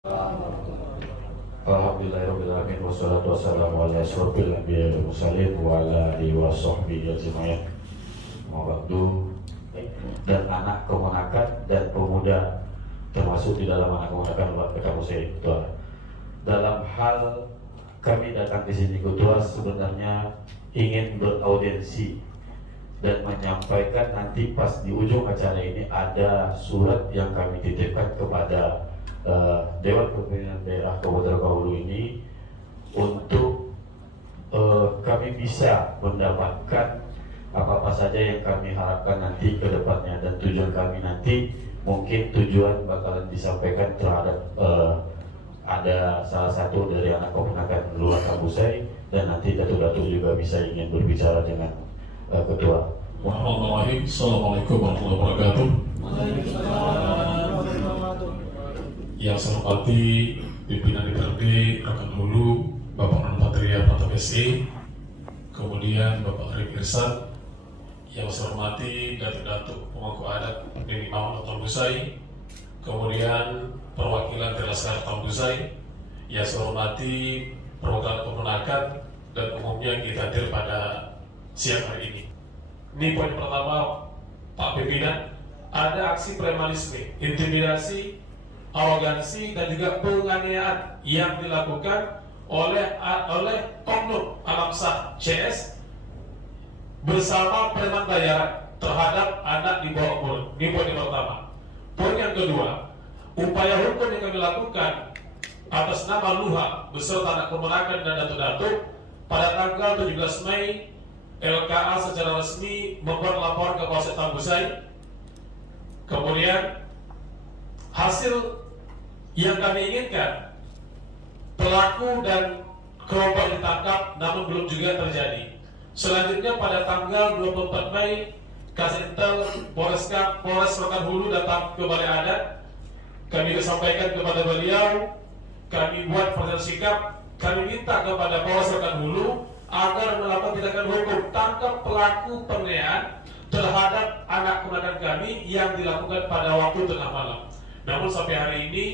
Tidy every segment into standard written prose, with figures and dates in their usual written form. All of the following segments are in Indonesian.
Alhamdulillahirrahmanirrahim. Wassalatu wassalamu ala asyrofil anbiya'i wal mursalin wa ala alihi wa sahbihi ajma'in. Dan anak kemenakan dan pemuda termasuk di dalam anak kemenakan kamu saya Ketua. Dalam hal kami datang di sini Ketua sebenarnya ingin beraudiensi dan menyampaikan nanti pas di ujung acara ini ada surat yang kami titipkan kepada Dewan Pemilihan Daerah Kabupaten Kahulu ini untuk kami bisa mendapatkan apa-apa saja yang kami harapkan nanti ke depannya, dan tujuan kami nanti mungkin tujuan bakalan disampaikan terhadap ada salah satu dari anak keponakan luar Kabusai, dan nanti Datuk-Datuk juga bisa ingin berbicara dengan Ketua. Assalamualaikum warahmatullahi wabarakatuh. Yang saya hormati pimpinan DPRD Rokan Hulu, Bapak Non Patria Pratap SE, kemudian Bapak Arif Irsad. Yang saya hormati Datuk-Datuk Pemangku Adat Negeri Mawar Tambusai, kemudian perwakilan dari Laskar Tambusai. Yang saya hormati perwakilan keponakan dan umumnya yang kita hadir pada siang hari ini. Ini poin pertama, Pak Pimpinan, ada aksi premanisme, intimidasi, arogansi dan juga penganiayaan yang dilakukan oleh oknum alam sah CS bersama preman bayaran terhadap anak di bawah umur. Ini poin yang pertama. Poin yang kedua, upaya hukum yang kami lakukan atas nama Luha beserta anak kemenakan dan datuk-datuk pada tanggal 17 Mei LKA secara resmi membuat laporan ke Polsek Tambusai. Kemudian hasil yang kami inginkan, pelaku dan kelompok ditangkap namun belum juga terjadi. Selanjutnya pada tanggal 24 Mei Kasintel Polres Rokan Hulu datang ke Balai Adat. Kami sampaikan kepada beliau, kami buat pernyataan sikap, kami minta kepada Polres Rokan Hulu agar melakukan tindakan hukum tangkap pelaku penganiayaan terhadap anak keponakan kami yang dilakukan pada waktu tengah malam. Namun sampai hari ini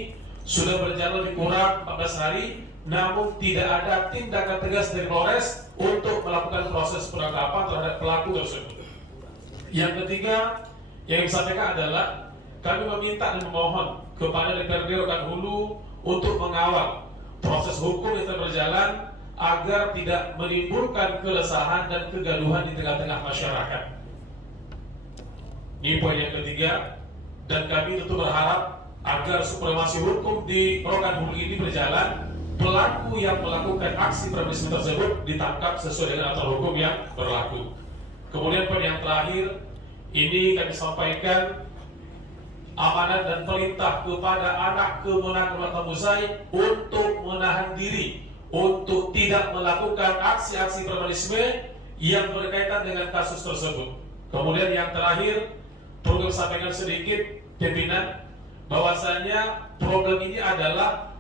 sudah berjalan lebih kurang 14 hari, namun tidak ada tindakan tegas dari Polres untuk melakukan proses penangkapan terhadap pelaku tersebut. Yang ketiga yang disampaikan adalah kami meminta dan memohon kepada DPRD Rokan Hulu untuk mengawal proses hukum yang sedang berjalan agar tidak menimbulkan keresahan dan kegaduhan di tengah-tengah masyarakat. Ini poin yang ketiga, dan kami tentu berharap agar supremasi hukum di Rokan Hulu ini berjalan, pelaku yang melakukan aksi premanisme tersebut ditangkap sesuai dengan aturan hukum yang berlaku. Kemudian poin yang terakhir, ini kami sampaikan amanat dan perintah kepada anak kemenakan Tambusai untuk menahan diri, untuk tidak melakukan aksi-aksi premanisme yang berkaitan dengan kasus tersebut. Kemudian yang terakhir, perlu sampaikan sedikit pimpinan, bahwasanya problem ini adalah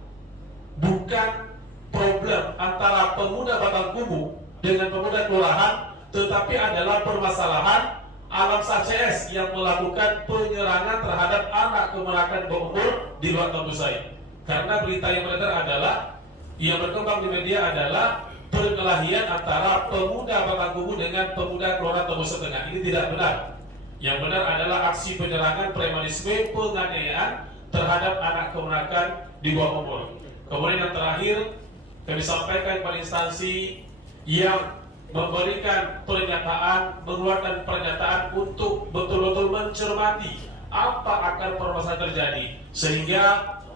bukan problem antara pemuda Batang Kubu dengan pemuda kelurahan, tetapi adalah permasalahan alam sah CS yang melakukan penyerangan terhadap anak kemenakan berumur di luar Tambusai. Karena berita yang beredar adalah, yang berkembang di media adalah perkelahian antara pemuda Batang Kubu dengan pemuda kelurahan Tambusai Tengah. Ini tidak benar. Yang benar adalah aksi penyerangan, premanisme, penganiayaan terhadap anak kemenakan di bawah umur. Kemudian yang terakhir, kami sampaikan pada instansi yang memberikan pernyataan, mengeluarkan pernyataan untuk betul-betul mencermati apa akar permasalahan terjadi, sehingga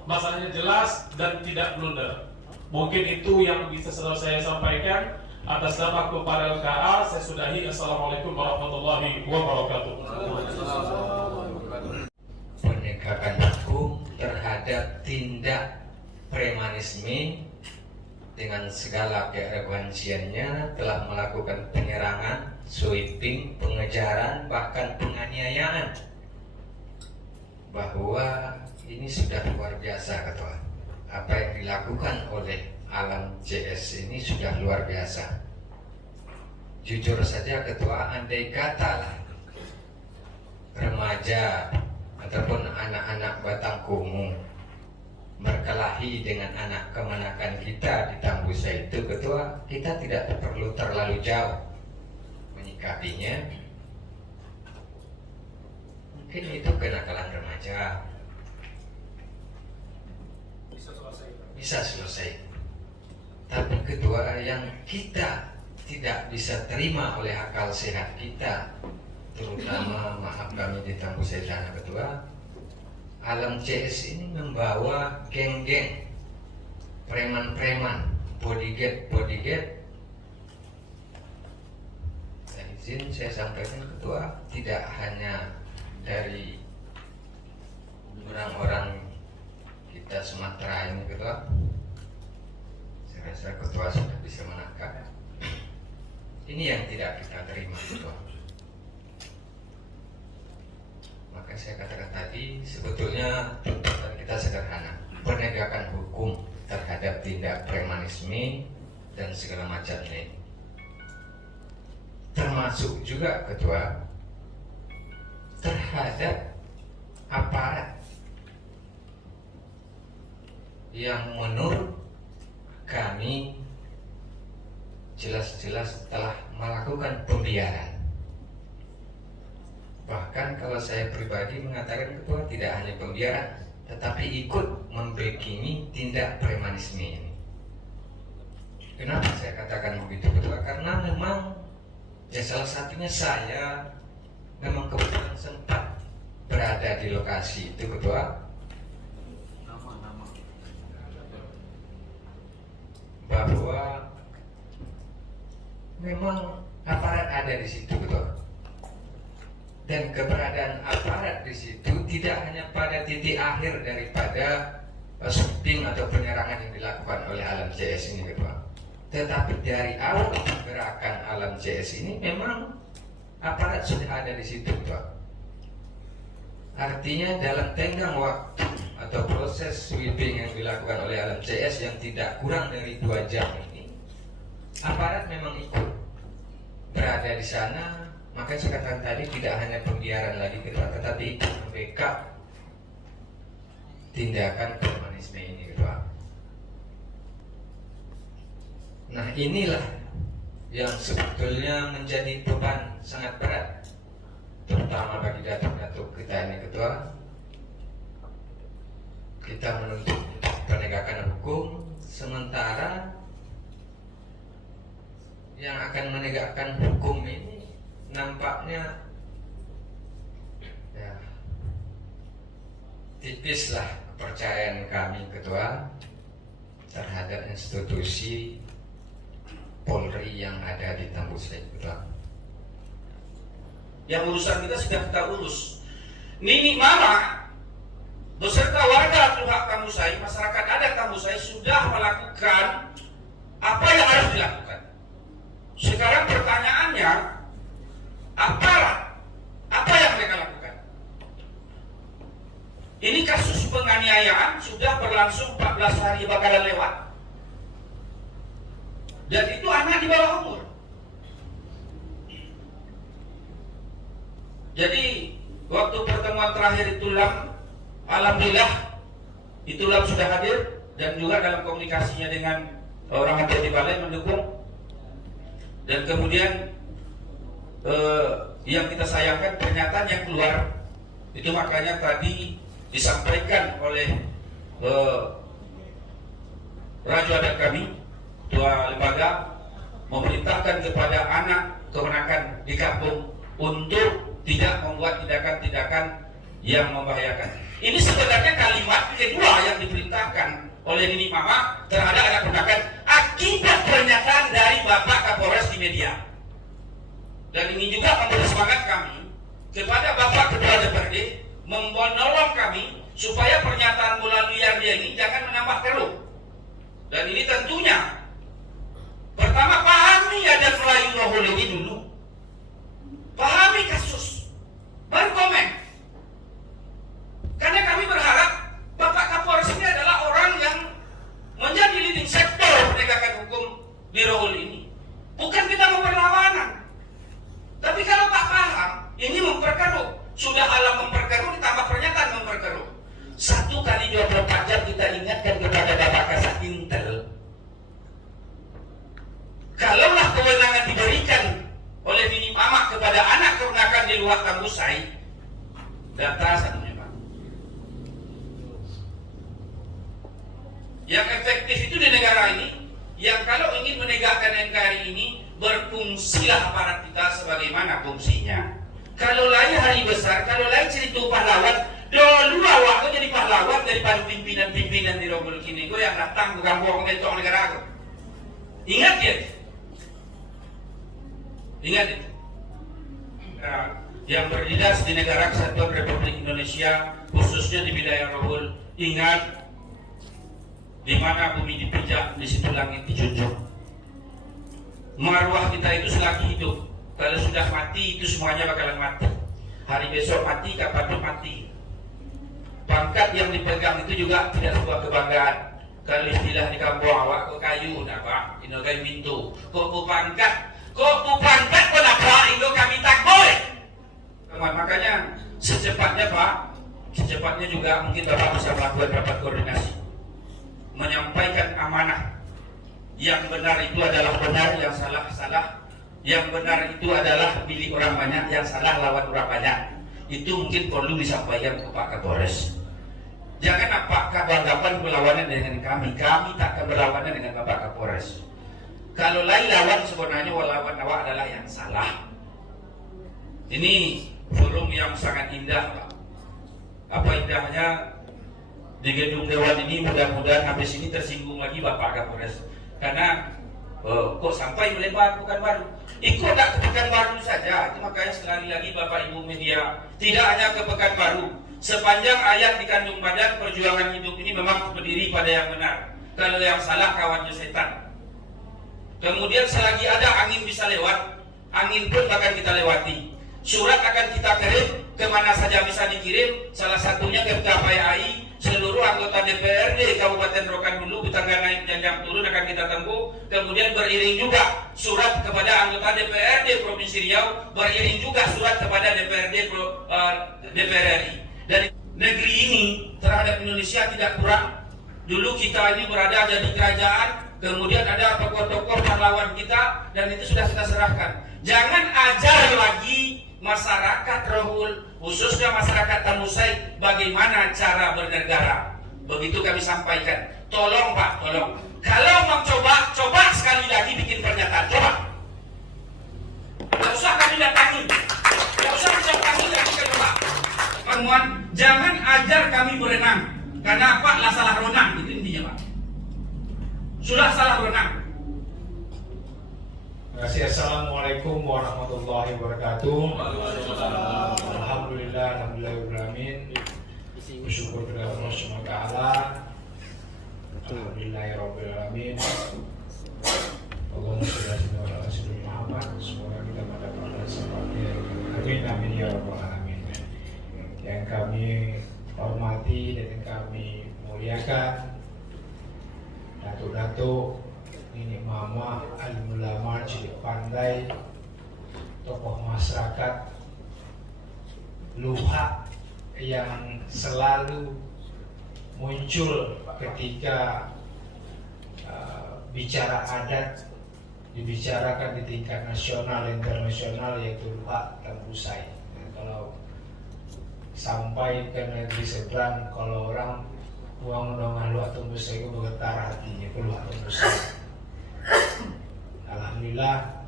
masalahnya jelas dan tidak blunder. Mungkin itu yang bisa saya sampaikan. Atas nama kepada LKA, saya sudahi. Assalamualaikum warahmatullahi wabarakatuh. Penegakan hukum terhadap tindak premanisme dengan segala kearogansiannya telah melakukan penyerangan, sweeping, pengejaran, bahkan penganiayaan. Bahwa ini sudah luar biasa, Ketua. Apa yang dilakukan oleh alam CS ini sudah luar biasa. Jujur saja Ketua, andai kata remaja ataupun anak-anak Batang Kumu berkelahi dengan anak kemenakan kita di Tambusa itu, Ketua, kita tidak perlu terlalu jauh menyikapinya. Mungkin itu kenakalan remaja, bisa selesai. Tapi Ketua, yang kita tidak bisa terima oleh akal sehat kita, terutama maaf kami di Tambusa sana, Ketua, alam CS ini membawa geng-geng, preman-preman, bodyguard. Dan izin saya sampaikan, Ketua, tidak hanya dari orang-orang kita Sumatera ini, Ketua. Saya rasa Ketua sudah bisa menangkap. Ini yang tidak kita terima, Ketua. Maka saya katakan tadi, sebetulnya tuntutan kita sederhana, penegakan hukum terhadap tindak premanisme dan segala macamnya ini. Termasuk juga, Ketua, terhadap aparat yang menurut kami jelas-jelas telah melakukan pembiaran. Bahkan kalau saya pribadi mengatakan, Ketua, tidak hanya pembiaran, tetapi ikut membackingi tindak premanisme ini. Kenapa saya katakan begitu, Ketua? Karena memang ya salah satunya saya memang kebetulan sempat berada di lokasi itu, Ketua. Bahwa memang aparat ada di situ, Ketua. Dan keberadaan aparat di situ tidak hanya pada titik akhir daripada sweeping atau penyerangan yang dilakukan oleh alam CS ini, Ketua. Tetapi dari awal gerakan alam CS ini memang aparat sudah ada di situ, Ketua. Artinya dalam tenggang waktu atau proses sweeping yang dilakukan oleh alam CS yang tidak kurang dari 2 jam ini, aparat memang ikut berada di sana. Maka saya katakan tadi tidak hanya pembiaran lagi, Ketua, tetapi ikut membackup tindakan premanisme ini, Ketua. Nah, inilah yang sebetulnya menjadi beban sangat berat, terutama bagi datuk-datuk kita ini, Ketua. Kita menuntut penegakan hukum, sementara yang akan menegakkan hukum ini nampaknya ya, tipislah kepercayaan kami, Ketua, terhadap institusi Polri yang ada di Tambusa, Ketua. Yang urusan kita sudah kita urus. Nini Mama beserta warga Tuhan Tambusai, masyarakat adat Tambusai sudah melakukan apa yang harus dilakukan. Sekarang pertanyaannya, apa yang mereka lakukan? Ini kasus penganiayaan sudah berlangsung 14 hari bakalan lewat. Dan itu anak di bawah umur. Jadi waktu pertemuan terakhir Itulam, alhamdulillah Itulam sudah hadir dan juga dalam komunikasinya dengan orang hati di balai mendukung. Dan kemudian yang kita sayangkan pernyataan yang keluar itu, makanya tadi disampaikan oleh Raja Adat kami, Ketua Lembaga, memerintahkan kepada anak kemenakan di kampung untuk tidak membuat tindakan-tindakan yang membahayakan. Ini sebenarnya kalimat kedua yang diperintahkan oleh Nini Mama terhadap anak kemenakan akibat pernyataan dari Bapak Kapolres di media. Dan ini juga memberi semangat kami kepada Bapak Ketua DPRD menolong kami supaya pernyataan bola liar dia ini jangan menambah keruh. Dan ini tentunya pertama pahami adat Melayu Rohul ini dulu, pahami kasus, baru komen. Karena kami berharap Bapak Kapolres ini adalah orang yang menjadi leading sektor penegakan hukum di Rohul ini. Bukan kita mau berlawanan. Tapi kalau tak paham, ini memperkeruh. Sudah alam memperkeruh, ditambah pernyataan memperkeruh. 1 kali 24 jam kita ingat kalaulah kewenangan diberikan oleh Nini Mamak kepada anak keponakan di luar Tambusai, data satunya Pak. Yang efektif itu di negara ini, yang kalau ingin menegakkan NKRI ini, berfungsilah aparat kita sebagaimana fungsinya. Kalau lain hari besar, kalau lain cerita pahlawan, dulu awak kau jadi pahlawan daripada pimpinan-pimpinan di Rogol kini kau yang datang ke kampung mengetok negara aku. Ingat ya? Ingat itu. Nah, yang berdinas di negara Kesatuan Republik Indonesia, khususnya di wilayah Rogol, ingat di mana bumi dipijak, di situ langit dijunjung. Marwah kita itu selagi hidup. Kalau sudah mati itu semuanya bakalan mati. Hari besok mati, kapan pun mati. Pangkat yang dipegang itu juga tidak sebuah kebanggaan. Kalau istilah di kampung awak, kok kayu, nak Pak, inogai pintu. Kok pangkat, kok nak Indo kami tak boleh. Makanya secepatnya Pak, secepatnya juga mungkin Bapak bisa melakukan rapat koordinasi, menyampaikan amanah. Yang benar itu adalah benar, yang salah salah. Yang benar itu adalah milik orang banyak, yang salah lawan orang banyak. Itu mungkin perlu disampaikan ke Pak Kapolres. Jangan apakah berhadapan berlawanan dengan kami tak akan berlawanan dengan Bapak Kapolres. Kalau lain lawan sebenarnya lawan awak adalah yang salah. Ini forum yang sangat indah Pak. Apa indahnya di gedung Dewan ini, mudah-mudahan habis ini tersinggung lagi Bapak Kapolres. Karena kok sampai melebar Pekanbaru. Ikut tak ke Pekanbaru saja. Itu makanya sekali lagi Bapak Ibu media, tidak hanya ke Pekanbaru. Sepanjang ayat dikandung badan, perjuangan hidup ini memang berdiri pada yang benar. Kalau yang salah kawannya setan. Kemudian selagi ada angin bisa lewat, angin pun akan kita lewati. Surat akan kita kirim kemana saja bisa dikirim. Salah satunya ke KPAI. Seluruh anggota DPRD Kabupaten Rokan Hulu, tangga naik janjang turun akan kita tempuh. Kemudian beriring juga surat kepada anggota DPRD Provinsi Riau, beriring juga surat kepada DPRD DPR RI. Dan negeri ini terhadap Indonesia tidak kurang. Dulu kita ini berada di kerajaan, kemudian ada tokoh-tokoh pahlawan kita, dan itu sudah kita serahkan. Jangan ajar lagi masyarakat Rogol, khususnya masyarakat Tambusai, bagaimana cara bernegara. Begitu kami sampaikan. Tolong Pak, tolong. Kalau mau coba sekali lagi bikin pernyataan, coba. Tidak usah kami datangi, tidak usah kami lagi ke rumah. Temuan, jangan ajar kami berenang. Karena apa? Lah salah renang, itu intinya Pak. Sudah salah renang. Assalamualaikum warahmatullahi wabarakatuh. Alhamdulillah, alhamdulillahirrahmanirrahim. Bersyukur kepada Allah Subhanahu wa taala. Alhamdulillahirabbil alamin. Allahumma shalli ala sayyidina Muhammad. Semoga kita mendapatkan seperti amin amin ya rabbal alamin. Yang kami hormati dan yang kami muliakan Datuk-datuk, ini Mama Al-Mulama Cilik Pandai, tokoh masyarakat luhak yang selalu muncul ketika bicara adat dibicarakan di tingkat nasional internasional, yaitu luhak Tambusai. Kalau sampai ke negeri seberang, kalau orang uang undang luhak Tambusai itu bergetar hatinya, itu luhak Tambusai. Alhamdulillah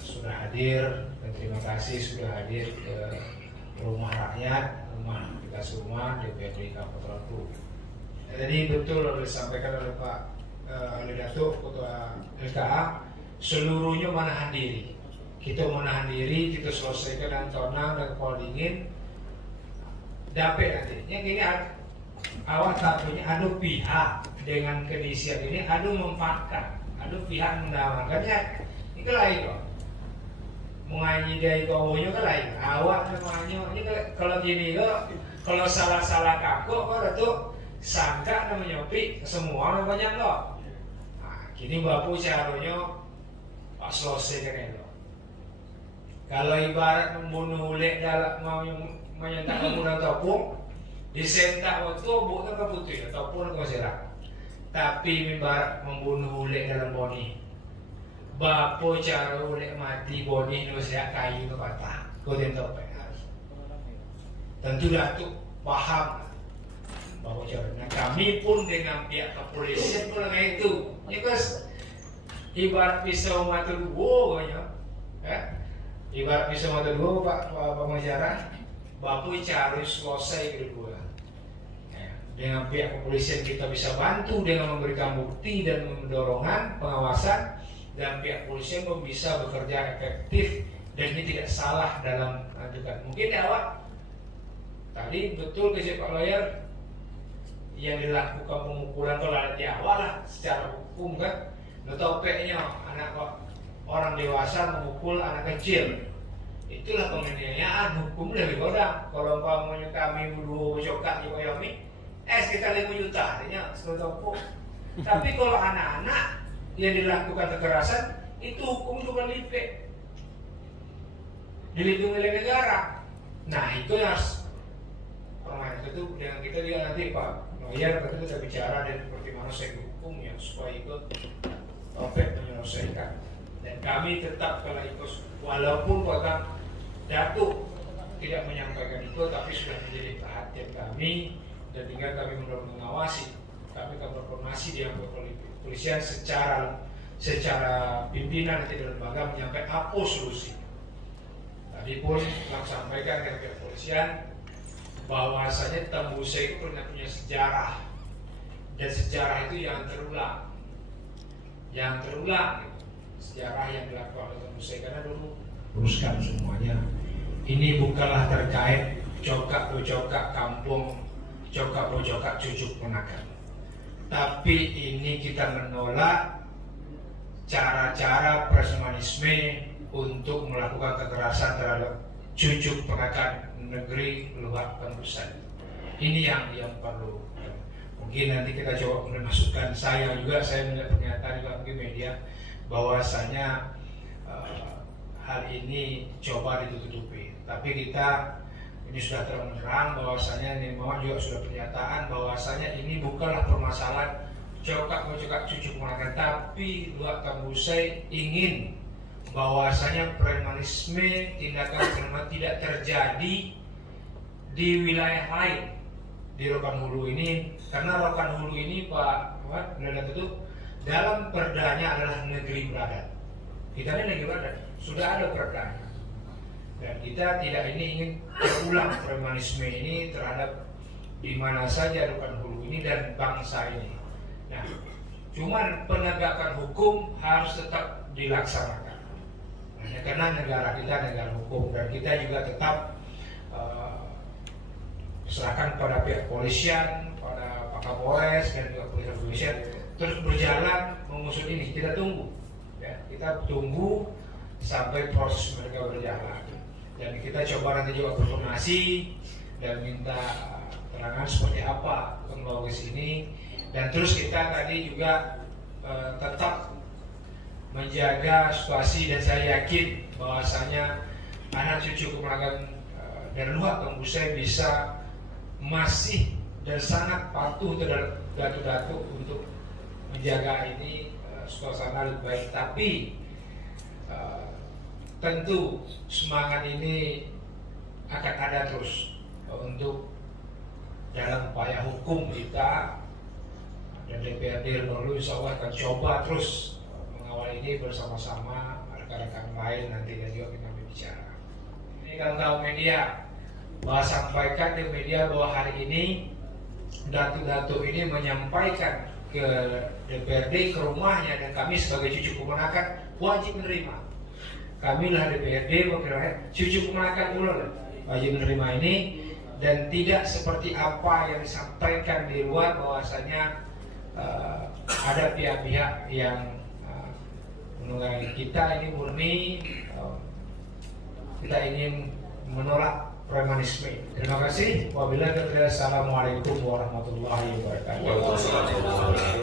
sudah hadir, dan terima kasih sudah hadir ke rumah rakyat, rumah bekas rumah DPRD Kabupaten Rogol. Tadi betul disampaikan oleh Pak Datuk Ketua LKA, seluruhnya menahan diri. Kita menahan diri, kita selesaikan dengan tenang dan kepala dingin. Dapat nanti. Yang ini awak tak punya, ada pihak dengan kondisi ini, ada memanfaatkan. Ada pihak mendawakannya, ini ke lain kok. Mengaji dari kawannya ke lain. Awak namanya ini kalau gini kok, kalau salah-salah kaku kok Datuk sangka namanya pi semua namanya kok. Nah, kini bapu caranya Pak selesaikan itu. Kalau ibarat membunuh ulek dalam mau menyentak kemudian topung, disentak waktu bukan keputih ataupun ke serang. Tapi ibarat membunuh ulek dalam boni. Bapo cara ulek mati boni nu siak kayu nu patah. Kau tentu tentu Datuk paham bahwa caranya. Kami pun dengan pihak kepolisian pun dengan itu. Ini kas ibarat pisau mata dua, ibarat pisau mata dua Pak pengacara. Bapo cari selesai kedua. Dengan pihak kepolisian kita bisa bantu dengan memberikan bukti dan dorongan pengawasan, dan pihak kepolisian pun bisa bekerja efektif dan ini tidak salah dalam lanjutan. Mungkin awak tadi betul ke Pak Lawyer yang dilakukan pemukulan kalau ada di awal lah secara hukum kan, topeknya anak orang dewasa memukul anak kecil, itulah penganiayaan, hukum lebih kodam. Kalau umpamanya kami berdua cokak di Wyoming, sekitar 5 juta artinya sekolah. Tapi kalau anak-anak yang dilakukan kekerasan itu hukum juga lipat, dilindungi oleh negara. Nah itu harus permainan itu dengan kita juga nanti Pak Lawyer tentu kita bicara dan seperti mana saya hukum yang supaya ikut topik menyelesaikan. Dan kami tetap kalau ikut walaupun Pak Datuk tidak menyampaikan itu, tapi sudah menjadi perhatian kami dan tinggal kami mengawasi. Kami akan berkoordinasi dengan kepolisian secara pimpinan nanti dalam lembaga menyampaikan apa solusi. Tadi pun kami sampaikan ke pihak kepolisian bahwasanya Tembuse itu pernah punya sejarah, dan sejarah itu yang terulang gitu. Sejarah yang dilakukan oleh Tembuse karena dulu uruskan semuanya. Ini bukanlah terkait cokak-cokak kampung, cokak-cokak cucuk ponakan, tapi ini kita menolak cara-cara premanisme untuk melakukan kekerasan terhadap cucuk ponakan negeri luar Tembuse. Ini yang perlu. Mungkin nanti kita coba memasukkan saya melihat pernyataan juga mungkin media bahwasanya hal ini coba ditutupi. Tapi kita ini sudah terang-terang bahwasanya ini memang juga sudah pernyataan bahwasanya ini bukanlah permasalahan cokak cucuk ponakan, tapi luar Tembuse ingin bahwasanya premanisme, tindakan premanisme tidak terjadi di wilayah lain di Rokan Hulu ini, karena Rokan Hulu ini Pak Ledat itu dalam perdanya adalah negeri beradat. Kita ini negeri beradat, sudah ada perdanya, dan kita tidak ingin terulang premanisme ini terhadap di mana saja Rokan Hulu ini dan bangsa ini. Nah, cuman penegakan hukum harus tetap dilaksanakan. Karena negara kita negara hukum, dan kita juga tetap serahkan pada pihak kepolisian, pada Pak Kapolres dan juga kepolisian terus berjalan mengusut ini. Kita tunggu, ya, kita tunggu sampai proses mereka berjalan, dan kita coba nanti juga koordinasi dan minta keterangan seperti apa kronologis ini, dan terus kita tadi juga tetap menjaga situasi, dan saya yakin bahwasanya anak cucu keponakan dan luar Tembuse bisa masih dan sangat patuh terhadap Datuk-Datuk untuk menjaga ini suasana lebih baik. Tapi tentu semangat ini akan ada terus untuk dalam upaya hukum kita, dan DPRD perlu insya Allah akan coba terus mengawal ini bersama-sama rekan-rekan lain nanti, dan juga kita berbicara. Ini kalau tahu media, bahwa sampaikan di media bahwa hari ini Datuk-Datuk ini menyampaikan ke DPRD, ke rumahnya, dan kami sebagai cucu keponakan wajib menerima. Kami lah DPRD, wakil rakyat, cucu keponakan ulur wajib menerima ini, dan tidak seperti apa yang disampaikan di luar bahwasanya ada pihak-pihak yang menunggangi. Kita ini murni kita ingin menolak premanisme. Terima kasih. Wabillahi taufiq. Assalamualaikum warahmatullahi wabarakatuh.